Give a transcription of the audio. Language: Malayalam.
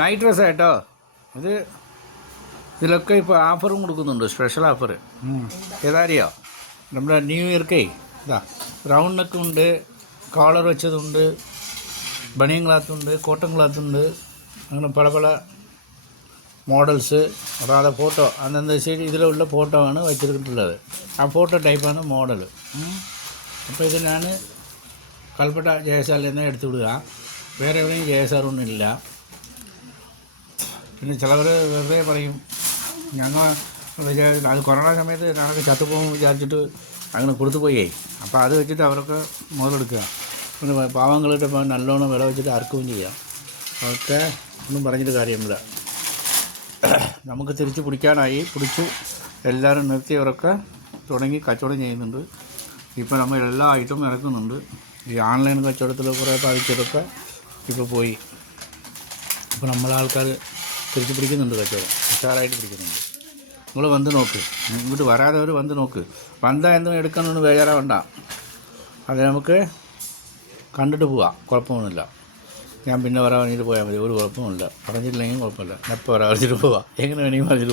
നൈറ്റ് ഡ്രസ്സാണ് കേട്ടോ. ഇതിലൊക്കെ ഇപ്പോൾ ഓഫറും കൊടുക്കുന്നുണ്ട്, സ്പെഷ്യൽ ഓഫർ. ഏതാ അറിയോ? നമ്മുടെ ന്യൂ ഇയർക്കേ ഇതാ റൗണ്ട് നെക്ക് ഉണ്ട്, കോളർ വെച്ചതുണ്ട്, ബനിയൻ ക്ലാത്തുണ്ട്, കോട്ടൺ ക്ലാത്തുണ്ട്, അങ്ങനെ പല പല മോഡൽസ്. അതായത് ഫോട്ടോ അന്നെന്താ വെച്ചാൽ ഇതിലുള്ള ഫോട്ടോ ആണ് വെച്ചിട്ടുള്ളത്. ആ ഫോട്ടോ ടൈപ്പാണ് മോഡൽ. അപ്പോൾ ഇത് ഞാൻ കൽപ്പറ്റ ജയസാറിൽ നിന്ന് എടുത്തു വിടുക. വേറെ എവിടെയും ജയസാറൊന്നും ഇല്ല. പിന്നെ ചിലവർ വെറുതെ പറയും ഞങ്ങൾ അത് കൊറോണ സമയത്ത് ഞങ്ങൾക്ക് ചത്തുപോകും വിചാരിച്ചിട്ട് അങ്ങനെ കൊടുത്തു പോയേ. അപ്പോൾ അത് വെച്ചിട്ട് അവരൊക്കെ മുതലെടുക്കുക. പിന്നെ പാവങ്ങളിട്ട് നല്ലോണം വില വെച്ചിട്ട് ആർക്കും ചെയ്യാം. അതൊക്കെ ഒന്നും പറഞ്ഞിട്ട് കാര്യമില്ല. നമുക്ക് തിരിച്ച് പിടിച്ചു. എല്ലാവരും നിർത്തിയവരൊക്കെ തുടങ്ങി കച്ചവടം ചെയ്യുന്നുണ്ട്. ഇപ്പോൾ നമ്മൾ എല്ലാ ഐറ്റവും ഇറക്കുന്നുണ്ട്. ഈ ഓൺലൈൻ കച്ചവടത്തിൽ കുറേ ബാധിച്ചതൊക്കെ ഇപ്പോൾ പോയി. ഇപ്പോൾ നമ്മളെ ആൾക്കാർ തിരിച്ച് പിടിക്കുന്നുണ്ട്, കച്ചവടം ഉഷാറായിട്ട് പിടിക്കുന്നുണ്ട്. നിങ്ങൾ വന്ന് നോക്ക്, ഇങ്ങോട്ട് വരാത്തവർ വന്ന് നോക്ക്. വന്നാൽ എന്തും എടുക്കണമെന്ന് ബേജാറാവണ്ട. അത് നമുക്ക് കണ്ടിട്ട് പോവാം, കുഴപ്പമൊന്നുമില്ല. ഞാൻ പിന്നെ വരാൻ വേണ്ടിയിട്ട് പോയാൽ മതി, ഒരു കുഴപ്പമില്ല. പറഞ്ഞിട്ടില്ലെങ്കിൽ കുഴപ്പമില്ല. എപ്പോൾ വരാൻ പറഞ്ഞിട്ട് പോവാം, എങ്ങനെ വേണമെങ്കിൽ പറഞ്ഞിട്ട്